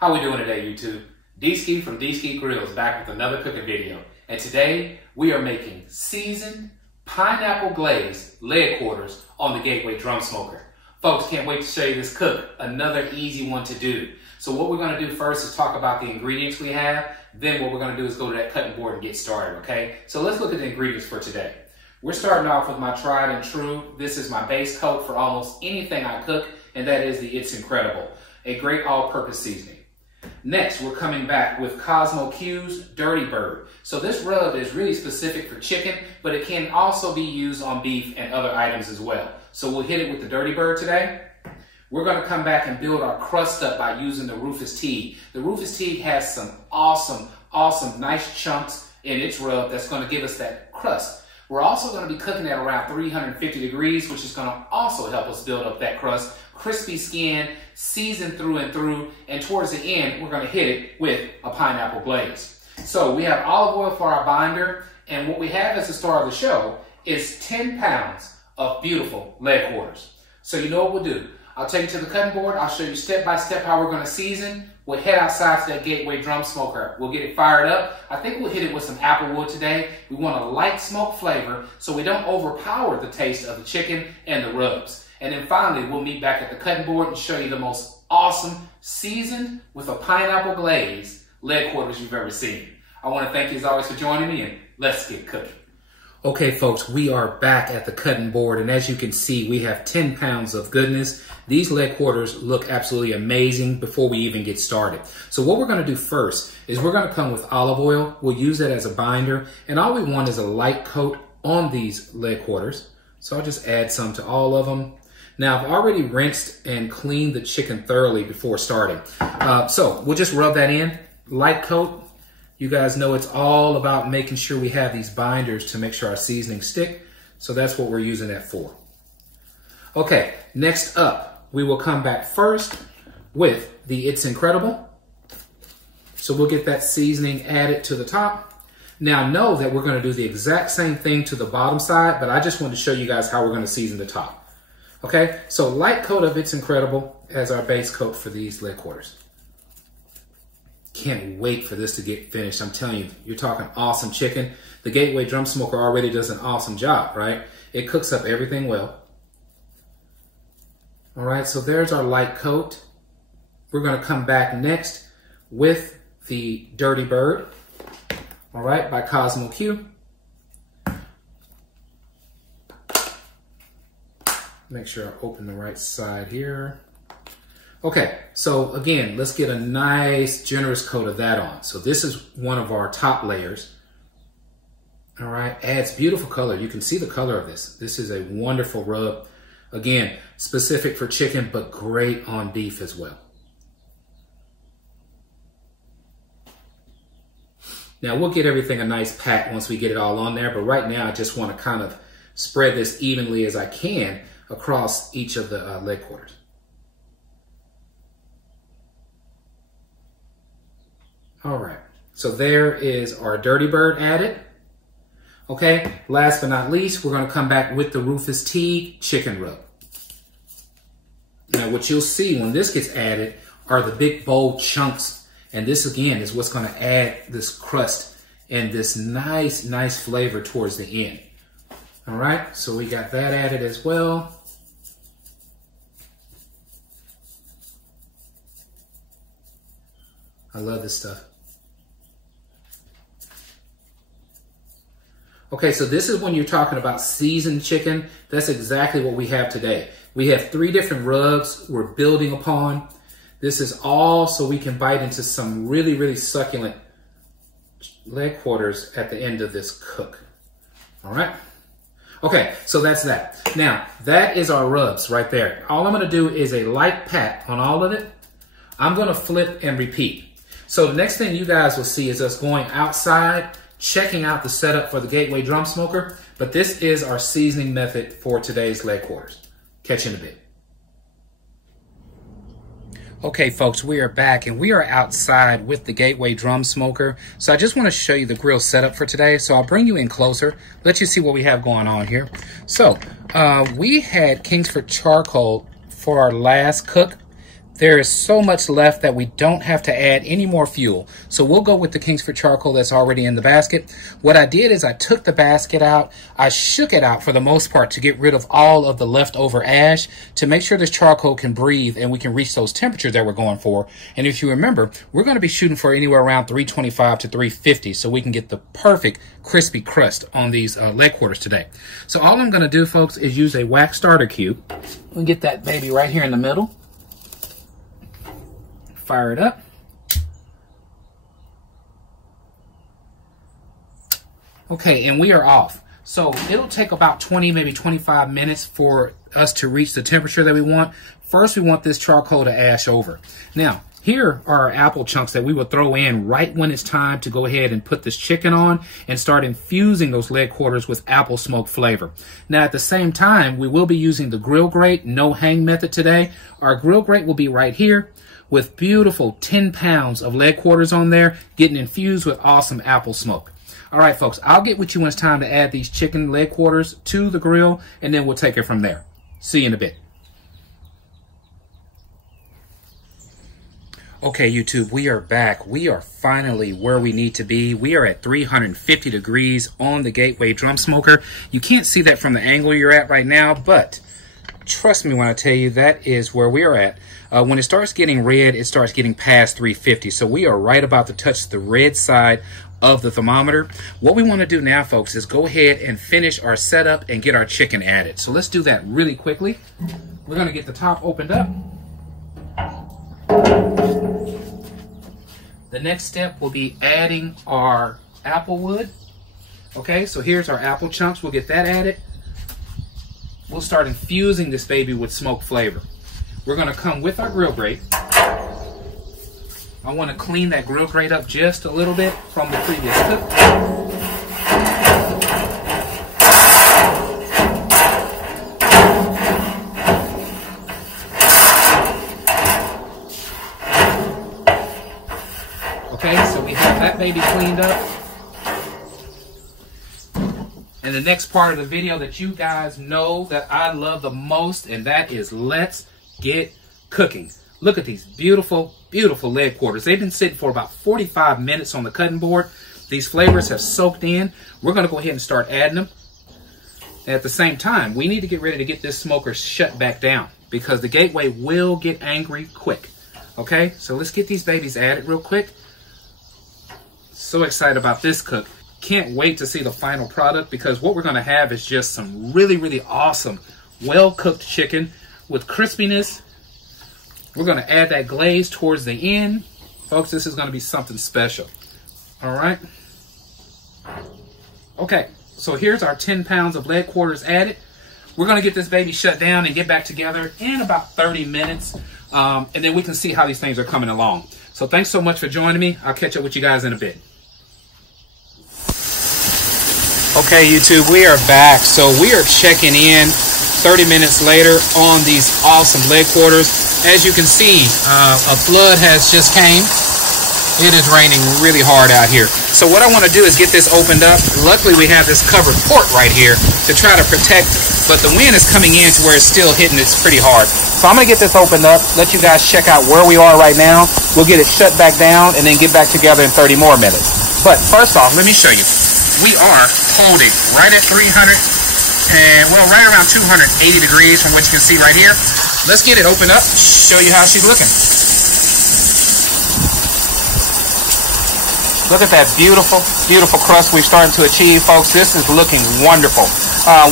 How we doing today, YouTube? D-Ski from D-Ski Grillz back with another cooking video. And today we are making seasoned pineapple glaze leg quarters on the Gateway drum smoker. Folks, can't wait to show you this cook. Another easy one to do. So what we're going to do first is talk about the ingredients we have. Then what we're going to do is go to that cutting board and get started, okay? So let's look at the ingredients for today. We're starting off with my tried and true. This is my base coat for almost anything I cook, and that is the It's Incredible, a great all-purpose seasoning. Next, we're coming back with Cosmo Q's Dirty Bird. So this rub is really specific for chicken, but it can also be used on beef and other items as well. So we'll hit it with the Dirty Bird today. We're going to come back and build our crust up by using the Rufus Teague. The Rufus Teague has some awesome, nice chunks in its rub that's going to give us that crust. We're also going to be cooking at around 350 degrees, which is going to also help us build up that crust. Crispy skin, seasoned through and through, and towards the end, we're going to hit it with a pineapple glaze. So we have olive oil for our binder, and what we have as the star of the show is 10 pounds of beautiful leg quarters. So you know what we'll do. I'll take you to the cutting board. I'll show you step by step how we're going to season. We'll head outside to that Gateway drum smoker. We'll get it fired up. I think we'll hit it with some apple wood today. We want a light smoke flavor so we don't overpower the taste of the chicken and the rubs. And then finally, we'll meet back at the cutting board and show you the most awesome seasoned with a pineapple glaze leg quarters you've ever seen. I want to thank you as always for joining me, and let's get cooking. Okay, folks, we are back at the cutting board, and as you can see, we have 10 pounds of goodness. These leg quarters look absolutely amazing before we even get started. So what we're going to do first is we're going to come with olive oil. We'll use that as a binder, and all we want is a light coat on these leg quarters. So I'll just add some to all of them. Now, I've already rinsed and cleaned the chicken thoroughly before starting. So we'll just rub that in, light coat. You guys know it's all about making sure we have these binders to make sure our seasonings stick. So that's what we're using that for. Okay, next up, we will come back first with the It's Incredible. So we'll get that seasoning added to the top. Now know that we're gonna do the exact same thing to the bottom side, but I just wanted to show you guys how we're gonna season the top. Okay, so light coat of It's Incredible as our base coat for these leg quarters. Can't wait for this to get finished. I'm telling you, you're talking awesome chicken. The Gateway drum smoker already does an awesome job, right? It cooks up everything well. All right, so there's our light coat. We're gonna come back next with the Dirty Bird, all right, by Cosmo Q. Make sure I open the right side here. Okay, so again, let's get a nice generous coat of that on. So this is one of our top layers. All right, adds beautiful color. You can see the color of this. This is a wonderful rub. Again, specific for chicken, but great on beef as well. Now we'll get everything a nice pat once we get it all on there, but right now I just want to kind of spread this evenly as I can across each of the leg quarters. All right, so there is our Dirty Bird added. Okay, last but not least, we're gonna come back with the Rufus Teague chicken rub. Now what you'll see when this gets added are the big bold chunks, and this again is what's gonna add this crust and this nice flavor towards the end. All right, so we got that added as well. I love this stuff. Okay, so this is when you're talking about seasoned chicken. That's exactly what we have today. We have 3 different rubs we're building upon. This is all so we can bite into some really succulent leg quarters at the end of this cook. All right? Okay, so that's that. Now, that is our rubs right there. All I'm gonna do is a light pat on all of it. I'm gonna flip and repeat. So the next thing you guys will see is us going outside, checking out the setup for the Gateway drum smoker, but this is our seasoning method for today's leg quarters. Catch you in a bit. Okay, folks, we are back and we are outside with the Gateway drum smoker. So I just want to show you the grill setup for today. So I'll bring you in closer, let you see what we have going on here. So we had Kingsford charcoal for our last cook. there is so much left that we don't have to add any more fuel. So we'll go with the Kingsford charcoal that's already in the basket. What I did is I took the basket out, I shook it out for the most part to get rid of all of the leftover ash to make sure this charcoal can breathe and we can reach those temperatures that we're going for. And if you remember, we're going to be shooting for anywhere around 325 to 350 so we can get the perfect crispy crust on these leg quarters today. So all I'm going to do, folks, is use a wax starter cube. We'll get that baby right here in the middle. Fire it up. Okay, and we are off. So it'll take about 20, maybe 25 minutes for us to reach the temperature that we want. First, we want this charcoal to ash over. Now, here are our apple chunks that we will throw in right when it's time to go ahead and put this chicken on and start infusing those leg quarters with apple smoke flavor. Now, at the same time, we will be using the grill grate, no hang method today. Our grill grate will be right here with beautiful 10 pounds of leg quarters on there, getting infused with awesome apple smoke. All right, folks, I'll get with you when it's time to add these chicken leg quarters to the grill, and then we'll take it from there. See you in a bit. Okay, YouTube, we are back. We are finally where we need to be. We are at 350 degrees on the Gateway drum smoker. You can't see that from the angle you're at right now, but trust me when I tell you that is where we are at. When it starts getting red, it starts getting past 350. So we are right about to touch the red side of the thermometer. What we want to do now, folks, is go ahead and finish our setup and get our chicken added. So let's do that really quickly. We're going to get the top opened up. The next step will be adding our apple wood. Okay, so here's our apple chunks. We'll get that added. We'll start infusing this baby with smoke flavor. We're going to come with our grill grate. I want to clean that grill grate up just a little bit from the previous cook. Okay, so we have that baby cleaned up. And the next part of the video that you guys know that I love the most, and that is let's get cooking. Look at these beautiful, beautiful leg quarters. They've been sitting for about 45 minutes on the cutting board. These flavors have soaked in. We're going to go ahead and start adding them. And at the same time, we need to get ready to get this smoker shut back down because the Gateway will get angry quick. Okay, so let's get these babies added real quick. So excited about this cook. Can't wait to see the final product because what we're going to have is just some really, really awesome, well-cooked chicken with crispiness. We're going to add that glaze towards the end. Folks, this is going to be something special. All right. Okay, so here's our 10 pounds of leg quarters added. We're going to get this baby shut down and get back together in about 30 minutes. And then we can see how these things are coming along. So thanks so much for joining me. I'll catch up with you guys in a bit. Okay, YouTube, we are back. So we are checking in 30 minutes later on these awesome leg quarters. As you can see, a flood has just came. It is raining really hard out here. So what I want to do is get this opened up. Luckily, we have this covered port right here to try to protect it. But the wind is coming in to where it's still hitting it's pretty hard. So I'm going to get this opened up, let you guys check out where we are right now. We'll get it shut back down and then get back together in 30 more minutes. But first off, let me show you. We are holding right at 300 and, well, right around 280 degrees from what you can see right here. Let's get it opened up, show you how she's looking. Look at that beautiful, beautiful crust we're starting to achieve, folks. This is looking wonderful.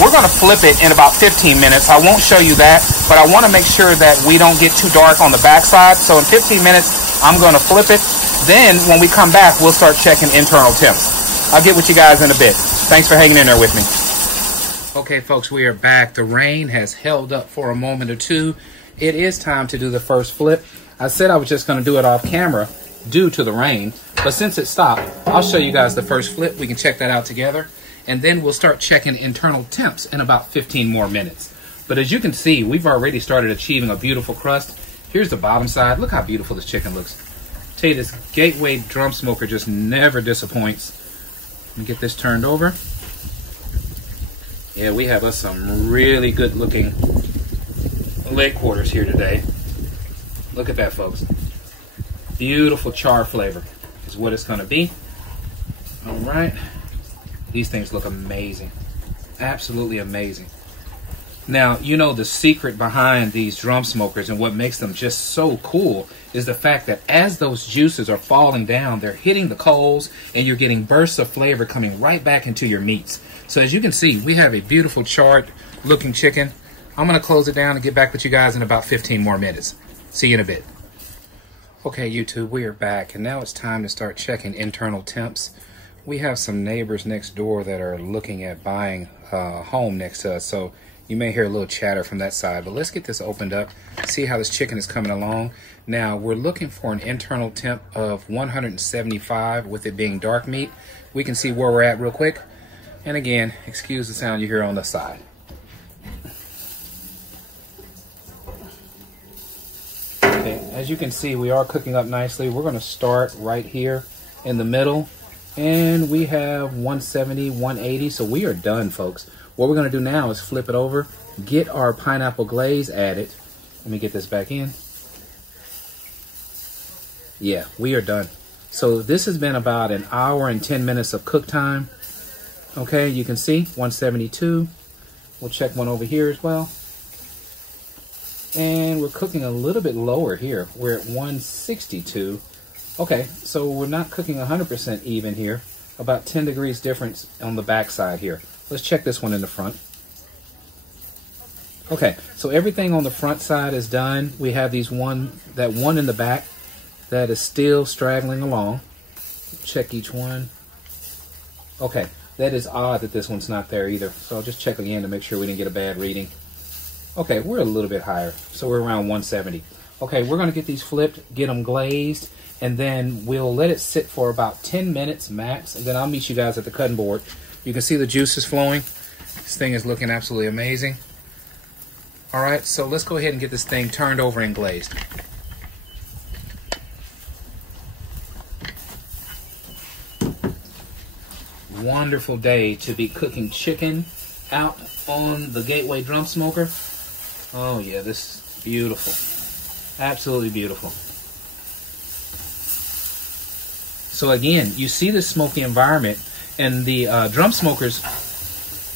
We're going to flip it in about 15 minutes. I won't show you that, but I want to make sure that we don't get too dark on the backside. So in 15 minutes, I'm going to flip it. Then when we come back, we'll start checking internal temps. I'll get with you guys in a bit. Thanks for hanging in there with me. Okay, folks, we are back. The rain has held up for a moment or two. It is time to do the first flip. I said I was just going to do it off camera due to the rain, but since it stopped, I'll show you guys the first flip. We can check that out together, and then we'll start checking internal temps in about 15 more minutes. But as you can see, we've already started achieving a beautiful crust. Here's the bottom side. Look how beautiful this chicken looks. I tell you, this Gateway drum smoker just never disappoints. Let me get this turned over. Yeah, we have us some really good looking leg quarters here today. Look at that, folks. Beautiful char flavor is what it's gonna be. All right. These things look amazing. Absolutely amazing. Now, you know the secret behind these drum smokers and what makes them just so cool is the fact that as those juices are falling down, they're hitting the coals and you're getting bursts of flavor coming right back into your meats. So as you can see, we have a beautiful charred looking chicken. I'm gonna close it down and get back with you guys in about 15 more minutes. See you in a bit. Okay, YouTube, we are back and now it's time to start checking internal temps. We have some neighbors next door that are looking at buying a home next to us, so you may hear a little chatter from that side, but let's get this opened up, see how this chicken is coming along. Now, we're looking for an internal temp of 175 with it being dark meat. We can see where we're at real quick. And again, excuse the sound you hear on the side. Okay, as you can see, we are cooking up nicely. We're gonna start right here in the middle. And we have 170, 180, so we are done, folks. What we're gonna do now is flip it over, get our pineapple glaze added. Let me get this back in. Yeah, we are done. So this has been about an hour and 10 minutes of cook time. Okay, you can see 172. We'll check one over here as well. And we're cooking a little bit lower here. We're at 162. Okay, so we're not cooking 100% even here. About 10 degrees difference on the back side here. Let's check this one in the front. Okay, so everything on the front side is done. We have that one in the back that is still straggling along. Check each one. Okay, that is odd that this one's not there either. So I'll just check again to make sure we didn't get a bad reading. Okay, we're a little bit higher, so we're around 170. Okay, we're gonna get these flipped, get them glazed, and then we'll let it sit for about 10 minutes max, and then I'll meet you guys at the cutting board. You can see the juices flowing. This thing is looking absolutely amazing. All right, so let's go ahead and get this thing turned over and glazed. Wonderful day to be cooking chicken out on the Gateway Drum Smoker. Oh yeah, this is beautiful. Absolutely beautiful. So again, you see this smoky environment, and the drum smokers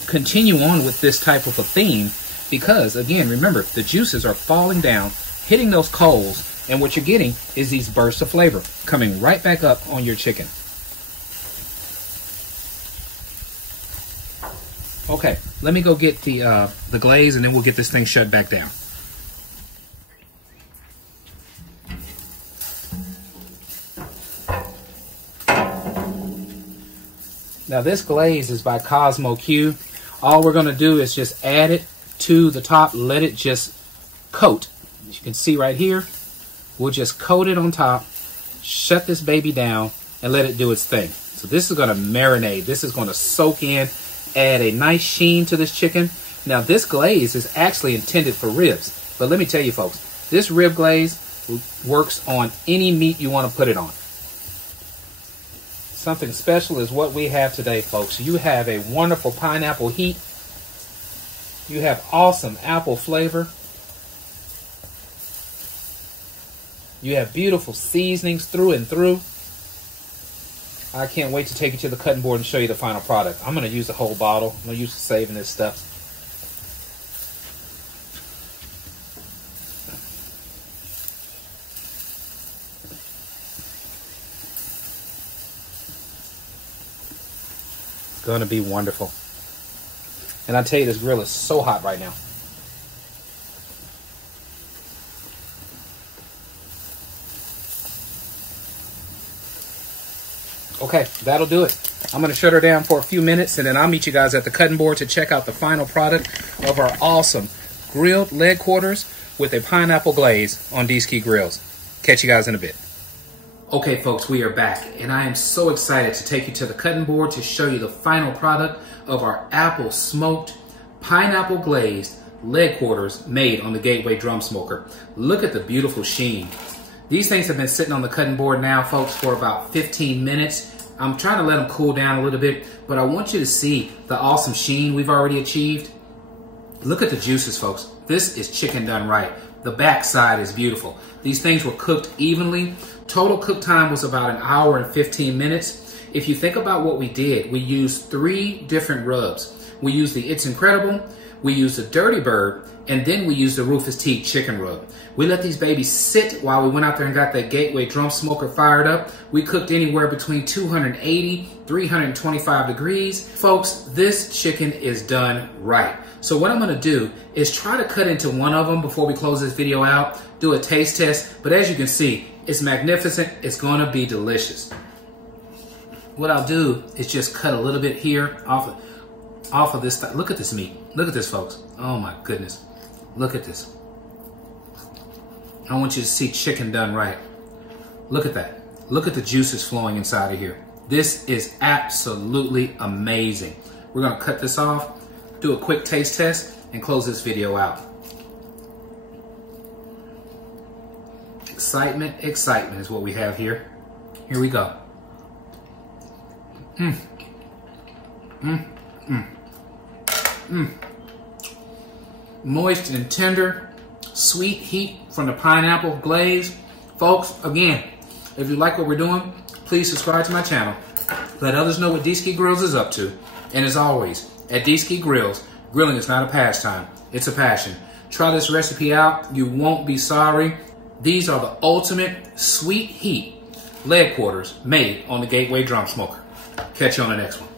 continue on with this type of a theme because, again, remember, the juices are falling down, hitting those coals, and what you're getting is these bursts of flavor coming right back up on your chicken. Okay, let me go get the glaze, and then we'll get this thing shut back down. Now this glaze is by Cosmo Q. All we're gonna do is just add it to the top, let it just coat. As you can see right here, we'll just coat it on top, shut this baby down, and let it do its thing. So this is gonna marinate. This is gonna soak in, add a nice sheen to this chicken. Now this glaze is actually intended for ribs, but let me tell you folks, this rib glaze works on any meat you wanna put it on. Something special is what we have today, folks. You have a wonderful pineapple heat. You have awesome apple flavor. You have beautiful seasonings through and through. I can't wait to take you to the cutting board and show you the final product. I'm going to use the whole bottle. I'm used to saving this stuff. Gonna be wonderful. And I tell you, this grill is so hot right now. Okay, that'll do it. I'm gonna shut her down for a few minutes, and then I'll meet you guys at the cutting board to check out the final product of our awesome grilled leg quarters with a pineapple glaze on D-Ski Grillz. Catch you guys in a bit. Okay folks, we are back, and I am so excited to take you to the cutting board to show you the final product of our apple smoked, pineapple glazed leg quarters made on the Gateway Drum Smoker. Look at the beautiful sheen. These things have been sitting on the cutting board now, folks, for about 15 minutes. I'm trying to let them cool down a little bit, but I want you to see the awesome sheen we've already achieved. Look at the juices, folks. This is chicken done right. The back side is beautiful. These things were cooked evenly. Total cook time was about 1 hour and 15 minutes. If you think about what we did, we used 3 different rubs. We used the It's Incredible, we used the Dirty Bird, and then we used the Rufus T chicken rub. We let these babies sit while we went out there and got that Gateway drum smoker fired up. We cooked anywhere between 280, 325 degrees. Folks, this chicken is done right. So what I'm gonna do is try to cut into one of them before we close this video out, do a taste test, but as you can see, it's magnificent, it's gonna be delicious. What I'll do is just cut a little bit here off of this. Look at this meat. Look at this, folks. Oh my goodness. Look at this. I want you to see chicken done right. Look at that. Look at the juices flowing inside of here. This is absolutely amazing. We're gonna cut this off, do a quick taste test, and close this video out. Excitement, excitement is what we have here. Here we go. Moist and tender, sweet heat from the pineapple glaze. Folks, again, if you like what we're doing, please subscribe to my channel. Let others know what D-Ski Grillz is up to. And as always, at D-Ski Grillz, grilling is not a pastime, it's a passion. Try this recipe out, you won't be sorry. These are the ultimate sweet heat leg quarters made on the Gateway drum smoker. Catch you on the next one.